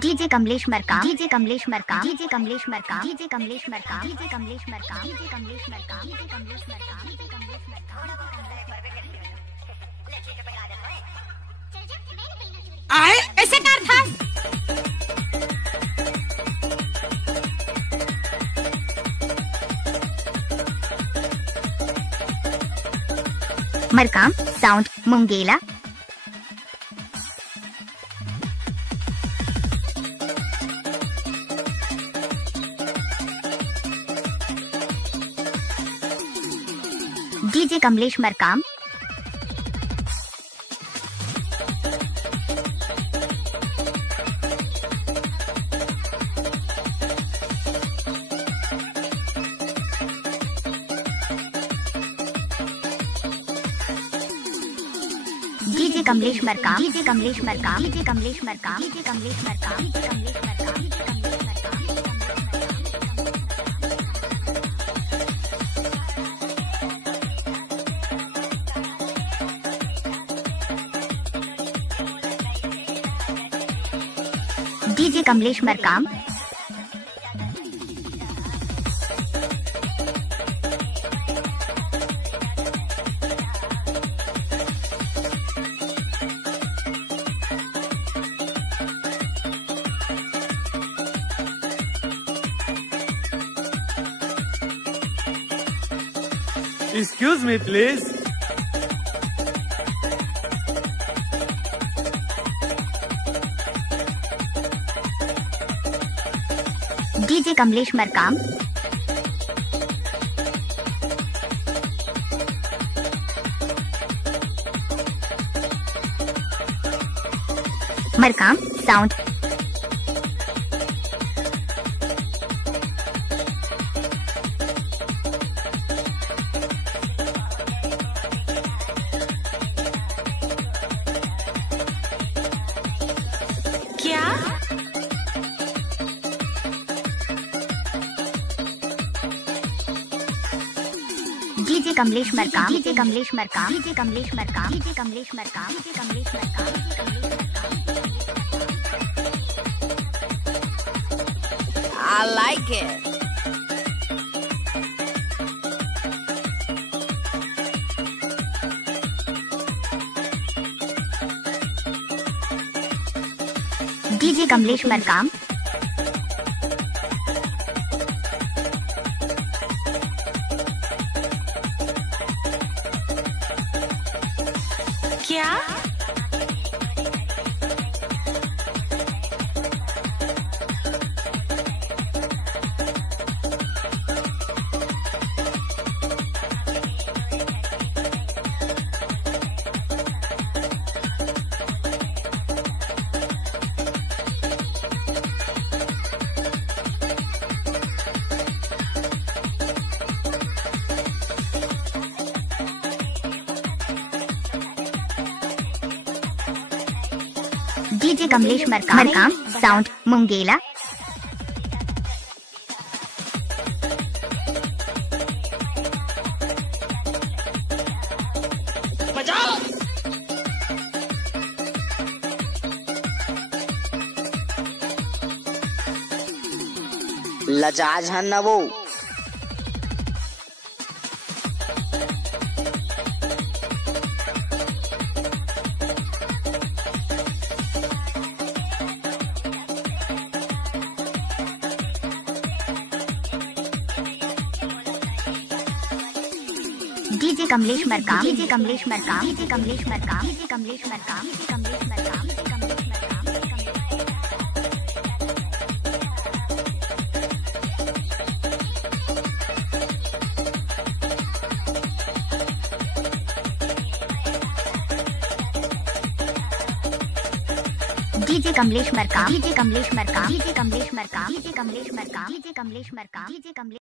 DJ Kamlesh Markam, DJ Kamlesh Markam, DJ Kamlesh Markam, DJ Kamlesh Markam, DJ Kamlesh Markam, DJ Kamlesh Markam, DJ Kamlesh Markam, DJ Kamlesh Markam. आए ऐसे कार था। Markam sound Mungela. DJ Kamlesh Markam, DJ Kamlesh Markam, DJ Kamlesh Markam, DJ Kamlesh Markam, DJ Kamlesh Markam, DJ Kamlesh Markam, DJ Kamlesh Markam. DJ Kamlesh Markam, Excuse me, please. DJ Kamlesh Markam, Markam sound. क्या DJ Kamlesh Markam, DJ Kamlesh Markam, DJ Kamlesh Markam, DJ Kamlesh Markam, DJ Kamlesh Markam, DJ Kamlesh Markam. I like it. DJ Kamlesh Markam, क्या DJ Kamlesh Markam, Markam sound मुंगेला। बजाओ। लजाज है न वो। DJ Kamlesh Markam, DJ Kamlesh Markam, DJ Kamlesh Markam, DJ Kamlesh Markam, DJ Kamlesh Markam, DJ Kamlesh Markam, DJ Kamlesh Markam, DJ Kamlesh Markam, DJ Kamlesh Markam, DJ Kamlesh Markam, DJ Kamlesh Markam, DJ Kamlesh